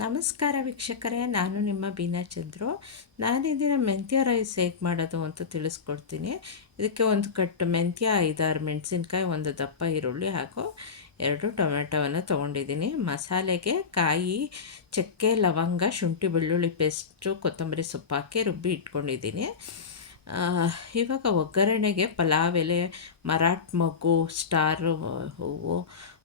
ನಮಸ್ಕಾರ ವೀಕ್ಷಕರೇ, ನಾನು ನಿಮ್ಮ ಬೀನಾ ಚಂದ್ರು. ನಾನಿದಿನ ಮೆಂತ್ಯ ರೈಸ್ ಹೇಗೆ ಮಾಡೋದು ಅಂತ ತಿಳಿಸ್ಕೊಡ್ತೀನಿ. ಇದಕ್ಕೆ ಒಂದು ಕಟ್ಟು ಮೆಂತ್ಯ, 5-6 ಮೆಣಸಿನ್ಕಾಯಿ, ಒಂದು ದಪ್ಪ ಈರುಳ್ಳಿ ಹಾಗೂ 2 ಟೊಮೆಟೊವನ್ನು ತೊಗೊಂಡಿದ್ದೀನಿ. ಮಸಾಲೆಗೆ ಕಾಯಿ, ಚಕ್ಕೆ, ಲವಂಗ, ಶುಂಠಿ ಬೆಳ್ಳುಳ್ಳಿ ಪೇಸ್ಟು, ಕೊತ್ತಂಬರಿ ಸೊಪ್ಪು ಹಾಕಿ ರುಬ್ಬಿ ಇಟ್ಕೊಂಡಿದ್ದೀನಿ. ಇವಾಗ ಒಗ್ಗರಣೆಗೆ ಪಲಾವ್ ಎಲೆ, ಮರಾಠ ಮೊಗ್ಗು, ಸ್ಟಾರ್ ಹೂವು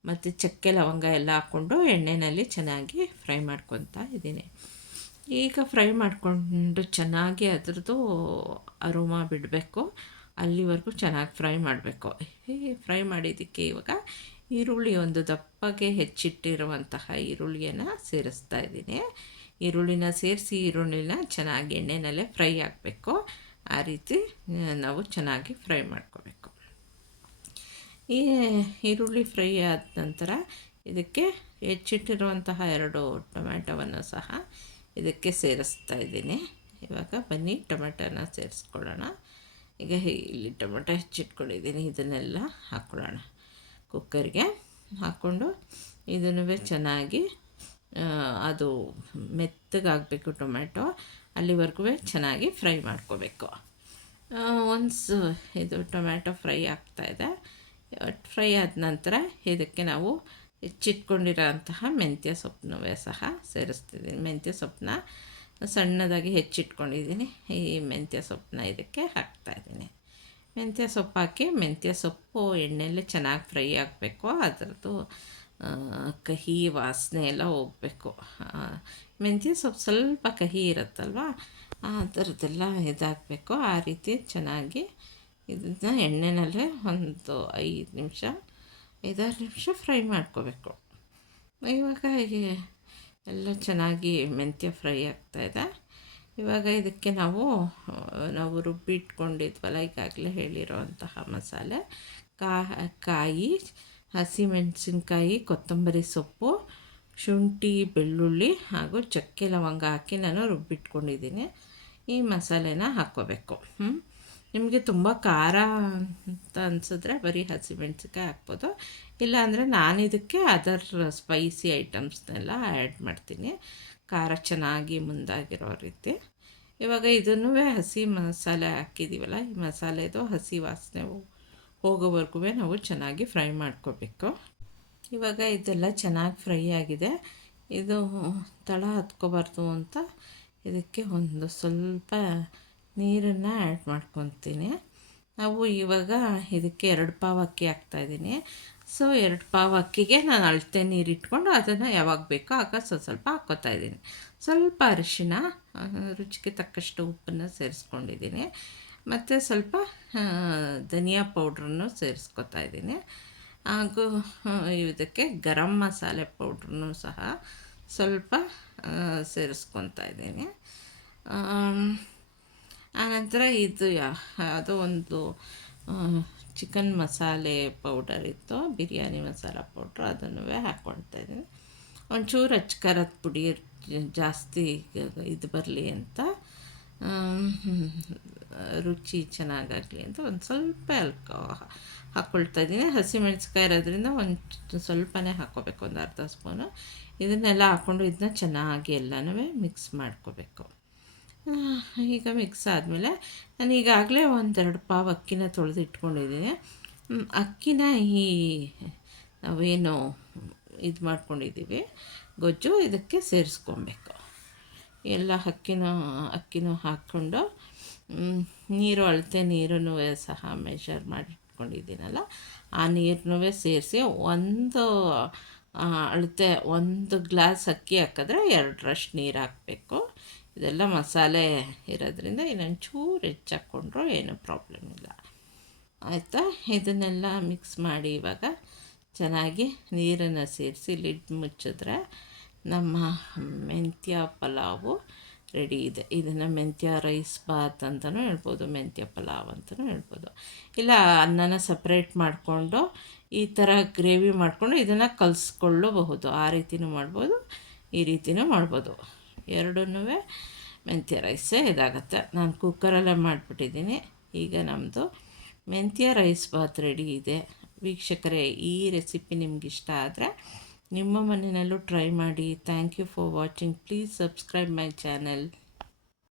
ಮತ್ತು ಚಕ್ಕೆ ಲವಂಗ ಎಲ್ಲ ಹಾಕ್ಕೊಂಡು ಎಣ್ಣೆಯಲ್ಲಿ ಚೆನ್ನಾಗಿ ಫ್ರೈ ಮಾಡ್ಕೊತಾ ಇದ್ದೀನಿ. ಈಗ ಫ್ರೈ ಮಾಡಿಕೊಂಡು ಚೆನ್ನಾಗಿ ಅದರದ್ದು ಅರೋಮಾ ಬಿಡಬೇಕು, ಅಲ್ಲಿವರೆಗೂ ಚೆನ್ನಾಗಿ ಫ್ರೈ ಮಾಡಬೇಕು. ಈ ಫ್ರೈ ಮಾಡಿದ್ದಕ್ಕೆ ಇವಾಗ ಈರುಳ್ಳಿ, ಒಂದು ದಪ್ಪಗೆ ಹೆಚ್ಚಿಟ್ಟಿರುವಂತಹ ಈರುಳ್ಳಿಯನ್ನು ಸೇರಿಸ್ತಾ ಇದ್ದೀನಿ. ಈರುಳ್ಳಿನ ಸೇರಿಸಿ ಈರುಳ್ಳಿನ ಚೆನ್ನಾಗಿ ಎಣ್ಣೆನಲ್ಲೇ ಫ್ರೈ ಆಗಬೇಕು. ಆ ರೀತಿ ನಾವು ಚೆನ್ನಾಗಿ ಫ್ರೈ ಮಾಡ್ಕೋಬೇಕು. ಈ ಈರುಳ್ಳಿ ಫ್ರೈ ಆದ ನಂತರ ಇದಕ್ಕೆ ಹೆಚ್ಚಿಟ್ಟಿರುವಂತಹ 2 ಟೊಮ್ಯಾಟೊವನ್ನು ಸಹ ಇದಕ್ಕೆ ಸೇರಿಸ್ತಾ ಇದ್ದೀನಿ. ಇವಾಗ ಬನ್ನಿ ಟೊಮೆಟೊನ ಸೇರಿಸ್ಕೊಳ್ಳೋಣ. ಈಗ ಇಲ್ಲಿ ಟೊಮೆಟೊ ಹೆಚ್ಚಿಟ್ಕೊಂಡಿದ್ದೀನಿ, ಇದನ್ನೆಲ್ಲ ಹಾಕ್ಕೊಳ್ಳೋಣ. ಕುಕ್ಕರ್ಗೆ ಹಾಕ್ಕೊಂಡು ಇದನ್ನು ಚೆನ್ನಾಗಿ ಅದು ಮೆತ್ತಗಾಗಬೇಕು ಟೊಮೆಟೊ, ಅಲ್ಲಿವರೆಗೂ ಚೆನ್ನಾಗಿ ಫ್ರೈ ಮಾಡ್ಕೋಬೇಕು. ಒನ್ಸ್ ಇದು ಟೊಮ್ಯಾಟೊ ಫ್ರೈ ಆಗ್ತಾಯಿದೆ, ಫ್ರೈ ಆದ ನಂತರ ಇದಕ್ಕೆ ನಾವು ಹೆಚ್ಚಿಟ್ಕೊಂಡಿರೋ ಅಂತಹ ಮೆಂತ್ಯ ಸೊಪ್ಪನ್ನು ಸಹ ಸೇರಿಸ್ತಿದ್ದೀನಿ. ಮೆಂತ್ಯ ಸೊಪ್ಪನ್ನ ಸಣ್ಣದಾಗಿ ಹೆಚ್ಚಿಟ್ಕೊಂಡಿದ್ದೀನಿ. ಈ ಮೆಂತ್ಯ ಸೊಪ್ಪನ್ನ ಇದಕ್ಕೆ ಹಾಕ್ತಾಯಿದ್ದೀನಿ. ಮೆಂತ್ಯ ಸೊಪ್ಪು ಹಾಕಿ, ಮೆಂತ್ಯ ಸೊಪ್ಪು ಎಣ್ಣೆಯಲ್ಲೇ ಚೆನ್ನಾಗಿ ಫ್ರೈ ಆಗಬೇಕು. ಅದರದ್ದು ಕಹಿ ವಾಸನೆ ಎಲ್ಲ ಹೋಗಬೇಕು. ಮೆಂತ್ಯ ಸೊಪ್ಪು ಸ್ವಲ್ಪ ಕಹಿ ಇರುತ್ತಲ್ವ, ಆ ಥರದ್ದೆಲ್ಲ ಇದಾಗಬೇಕು. ಆ ರೀತಿ ಚೆನ್ನಾಗಿ ಇದನ್ನು ಎಣ್ಣೆನಲ್ಲೇ ಒಂದು 5-6 ನಿಮಿಷ ಫ್ರೈ ಮಾಡ್ಕೋಬೇಕು. ಇವಾಗ ಎಲ್ಲ ಚೆನ್ನಾಗಿ ಮೆಂತ್ಯ ಫ್ರೈ ಆಗ್ತಾಯಿದೆ. ಇವಾಗ ಇದಕ್ಕೆ ನಾವು ರುಬ್ಬಿಟ್ಕೊಂಡಿದ್ವಲ್ಲ, ಈಗಾಗಲೇ ಹೇಳಿರೋವಂತಹ ಮಸಾಲೆ, ಕಾಯಿ, ಹಸಿಮೆಣಸಿನ್ಕಾಯಿ, ಕೊತ್ತಂಬರಿ ಸೊಪ್ಪು, ಶುಂಠಿ ಬೆಳ್ಳುಳ್ಳಿ ಹಾಗೂ ಚಕ್ಕೆ ಲವಂಗ ಹಾಕಿ ನಾನು ರುಬ್ಬಿಟ್ಕೊಂಡಿದ್ದೀನಿ. ಈ ಮಸಾಲೆನ ಹಾಕ್ಕೋಬೇಕು. ನಿಮಗೆ ತುಂಬ ಖಾರ ಅಂತ ಅನಿಸಿದ್ರೆ ಬರೀ ಹಸಿಮೆಣಸಿನ್ಕಾಯಿ ಹಾಕ್ಬೋದು. ಇಲ್ಲಾಂದರೆ ನಾನು ಇದಕ್ಕೆ ಅದರ್ ಸ್ಪೈಸಿ ಐಟಮ್ಸ್ನೆಲ್ಲ ಆ್ಯಡ್ ಮಾಡ್ತೀನಿ, ಖಾರ ಚೆನ್ನಾಗಿ ಮುಂದಾಗಿರೋ ರೀತಿ. ಇವಾಗ ಇದನ್ನು ಹಸಿ ಮಸಾಲೆ ಹಾಕಿದ್ದೀವಲ್ಲ, ಈ ಮಸಾಲೆದು ಹಸಿ ವಾಸನೆ ಹೋಗೋವರೆಗೂ ನಾವು ಚೆನ್ನಾಗಿ ಫ್ರೈ ಮಾಡ್ಕೋಬೇಕು. ಇವಾಗ ಇದೆಲ್ಲ ಚೆನ್ನಾಗಿ ಫ್ರೈ ಆಗಿದೆ. ಇದು ತಳ ಹತ್ಕೋಬಾರ್ದು ಅಂತ ಇದಕ್ಕೆ ಒಂದು ಸ್ವಲ್ಪ ನೀರನ್ನು ಆ್ಯಡ್ ಮಾಡ್ಕೊತೀನಿ. ನಾವು ಇವಾಗ ಇದಕ್ಕೆ 2 ಪಾವು ಅಕ್ಕಿ ಹಾಕ್ತಾಯಿದ್ದೀನಿ. ಸೊ 2 ಪಾವು ಅಕ್ಕಿಗೆ ನಾನು ಅಳತೆ ನೀರು ಇಟ್ಕೊಂಡು ಅದನ್ನು ಯಾವಾಗ ಬೇಕೋ ಆಗ ಸ್ವಲ್ಪ ಹಾಕ್ಕೋತಾ ಇದ್ದೀನಿ. ಸ್ವಲ್ಪ ಅರಿಶಿನ, ರುಚಿಗೆ ತಕ್ಕಷ್ಟು ಉಪ್ಪನ್ನು ಸೇರಿಸ್ಕೊಂಡಿದ್ದೀನಿ. ಮತ್ತು ಸ್ವಲ್ಪ ಧನಿಯಾ ಪೌಡ್ರನ್ನು ಸೇರಿಸ್ಕೊತಾ ಇದ್ದೀನಿ. ಹಾಗೂ ಇದಕ್ಕೆ ಗರಂ ಮಸಾಲೆ ಪೌಡ್ರನ್ನು ಸಹ ಸ್ವಲ್ಪ ಸೇರಿಸ್ಕೊತಾ ಇದ್ದೀನಿ. ಆನಂತರ ಇದು ಯಾವುದೋ ಒಂದು ಚಿಕನ್ ಮಸಾಲೆ ಪೌಡರ್ ಇತ್ತು, ಬಿರಿಯಾನಿ ಮಸಾಲ ಪೌಡ್ರು, ಅದನ್ನು ಹಾಕ್ಕೊಳ್ತಾ ಇದ್ದೀನಿ. ಒಂಚೂರು ಅಚ್ಕಾರದ ಪುಡಿ ಜಾಸ್ತಿ ಇದು ಬರಲಿ ಅಂತ, ರುಚಿ ಚೆನ್ನಾಗಾಗಲಿ ಅಂತ ಒಂದು ಸ್ವಲ್ಪ ಹಾಕ್ಕೊಳ್ತಾ ಇದ್ದೀನಿ. ಹಸಿಮೆಣಸಿನ್ಕಾಯಿ ಇರೋದ್ರಿಂದ ಒಂದು ಸ್ವಲ್ಪನೇ ಹಾಕ್ಕೋಬೇಕು, ಒಂದು ಅರ್ಧ ಸ್ಪೂನು. ಇದನ್ನೆಲ್ಲ ಹಾಕ್ಕೊಂಡು ಇದನ್ನ ಚೆನ್ನಾಗಿ ಎಲ್ಲನೂ ಮಿಕ್ಸ್ ಮಾಡ್ಕೋಬೇಕು. ಈಗ ಮಿಕ್ಸ್ ಆದಮೇಲೆ ನಾನು ಈಗಾಗಲೇ 1-2 ಪಾವು ಅಕ್ಕಿನ ತೊಳೆದು ಇಟ್ಕೊಂಡಿದ್ದೀನಿ. ಅಕ್ಕಿನ ಈ ನಾವೇನು ಇದು ಮಾಡ್ಕೊಂಡಿದ್ದೀವಿ ಗೊಜ್ಜು, ಇದಕ್ಕೆ ಸೇರಿಸ್ಕೊಬೇಕು. ಎಲ್ಲ ಅಕ್ಕಿನೂ ಹಾಕ್ಕೊಂಡು ನೀರು, ಅಳತೆ ನೀರನ್ನು ಸಹ ಮೆಷರ್ ಮಾಡಿ ಇಟ್ಕೊಂಡಿದ್ದೀನಲ್ಲ, ಆ ನೀರನ್ನೂ ಸೇರಿಸಿ ಅಳತೆ 1 ಗ್ಲಾಸ್ ಅಕ್ಕಿ ಹಾಕಿದ್ರೆ 2ರಷ್ಟು ನೀರು ಹಾಕಬೇಕು. ಇದೆಲ್ಲ ಮಸಾಲೆ ಇರೋದ್ರಿಂದ ಇನ್ನೊಂಚೂರು ಹೆಚ್ಚು ಹಾಕ್ಕೊಂಡ್ರೂ ಏನೂ ಪ್ರಾಬ್ಲಮ್ ಇಲ್ಲ, ಆಯಿತಾ. ಇದನ್ನೆಲ್ಲ ಮಿಕ್ಸ್ ಮಾಡಿ ಇವಾಗ ಚೆನ್ನಾಗಿ ನೀರನ್ನು ಸೇರಿಸಿ ಲಿಡ್ ಮುಚ್ಚಿದ್ರೆ ನಮ್ಮ ಮೆಂತ್ಯ ಪಲಾವು ರೆಡಿ ಇದೆ. ಇದನ್ನು ಮೆಂತ್ಯ ರೈಸ್ ಬಾತ್ ಅಂತಲೂ ಹೇಳ್ಬೋದು, ಮೆಂತ್ಯ ಪಲಾವ್ ಅಂತಲೂ ಹೇಳ್ಬೋದು. ಇಲ್ಲ ಅನ್ನನ ಸಪ್ರೇಟ್ ಮಾಡಿಕೊಂಡು ಈ ಥರ ಗ್ರೇವಿ ಮಾಡಿಕೊಂಡು ಇದನ್ನು ಕಲಿಸ್ಕೊಳ್ಳಬಹುದು, ಆ ರೀತಿಯೂ ಮಾಡ್ಬೋದು, ಈ ರೀತಿಯೂ ಮಾಡ್ಬೋದು. ಎರಡನ್ನೂ ಮೆಂತ್ಯ ರೈಸೇ ಇದಾಗುತ್ತೆ. ನಾನು ಕುಕ್ಕರಲ್ಲೇ ಮಾಡಿಬಿಟ್ಟಿದ್ದೀನಿ. ಈಗ ನಮ್ಮದು ಮೆಂತ್ಯ ರೈಸ್ ಬಾತ್ ರೆಡಿ ಇದೆ. ವೀಕ್ಷಕರೇ, ಈ ರೆಸಿಪಿ ನಿಮ್ಗೆ ಇಷ್ಟ ಆದರೆ ನಿಮ್ಮ ಮನೆಯಲ್ಲೂ ಟ್ರೈ ಮಾಡಿ. Thank you for watching. Please subscribe my channel.